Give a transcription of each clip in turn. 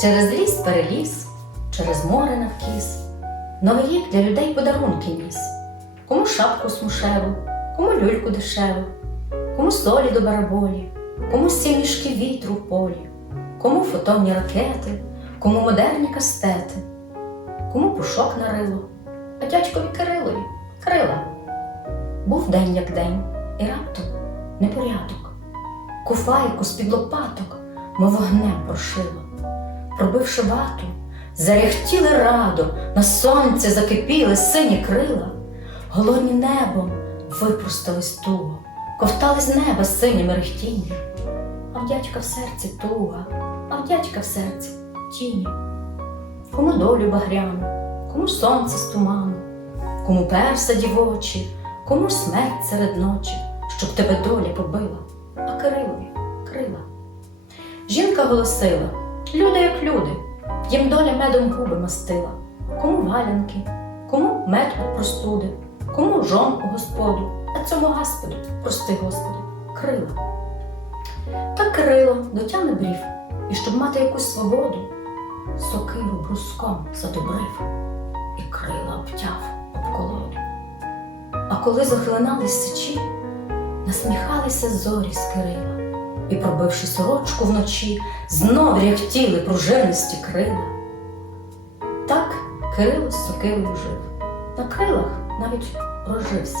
Через ліс переліз, через море навкіс. Новий рік для людей подарунки ніс. Кому шапку смушеву, кому люльку дешеву, кому солі до бараболі, кому сім мішки вітру в полі, кому фотонні ракети, кому модерні кастети, кому пушок на рило, а дядькові Кирилові крила. Був день як день, і раптом непорядок. Куфайку з-під лопаток, мов вогнем прошило. Пробивши вату, заряхтіли радо, на сонце закипіли сині крила, голодні небом випростались туго, ковтали з неба синє мерехтіння. А в дядька в серці туга, а в дядька в серці тіні. Кому долю багряну, кому сонце з туману, кому перса дівочі, кому смерть серед ночі, щоб тебе доля побила, а Кирилові крила. Жінка голосила, люди як люди, їм доля медом губи мастила, кому валянки, кому мед від простуди, кому жон у господу, а цьому Господу, прости Господи, крила. Та крило дотягне брів, і щоб мати якусь свободу, сокиру бруском задобрив і крила обтяв об колоду. А коли захлинались сичі, насміхалися зорі з Кирила, і, пробивши сорочку вночі, знов ряхтіли пружинисті крила. Так Кирило з сокирою жив. На крилах навіть прожився,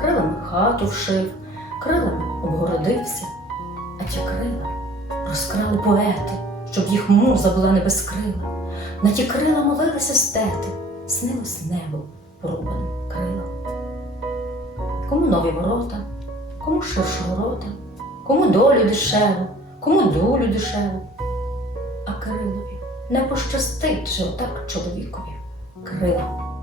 крилами хату вшив, крилами обгородився, а ті крила розкрали поети, щоб їх муза була не без крила. На ті крила молилися стети, снилось небо порубаним крилом. Кому нові ворота, кому ширшого рота, кому долю дешеву, кому долю дешеву. А Кирилові не пощастить же отак чоловікові крила.